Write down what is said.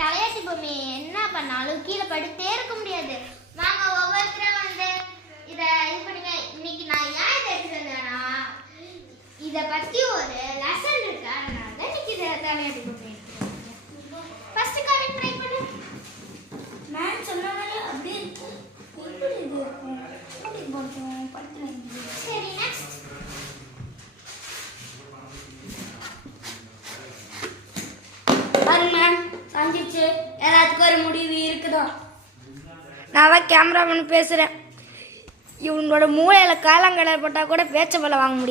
தலையாட்டி பொம்மை என்ன பண்ணாலும் கீழே படுத்தே இருக்க முடியாது. வாங்க ஒவ்வொருத்தரும் வந்து இதை இது பண்ணுங்க. இன்னைக்கு நான் ஏன் இதை எடுத்துட்டு வந்தேன்னா இதை பற்றி ஒரு லெசன் இருக்கு, அதனால தான் இன்னைக்கு இதை தலையாட்டி பொம்மை எடுத்துட்டு ஃபர்ஸ்ட் கார்டு ட்ரை பண்ணு. நான் சொன்ன மாதிரி அப்படியே இருக்கும். எப்படி இது இருக்கும்? எப்படி போட்டோம் படுத்து. சரி நெக்ஸ்ட். சாஞ்சிச்சு. எல்லாத்துக்கும் ஒரு முடிவு இருக்குதா? நான் தான் கேமராமேன் பேசுகிறேன். இவனோட மூளையில் காலங்கடை போட்டால் கூட பேச்ச பல வாங்க முடியாது.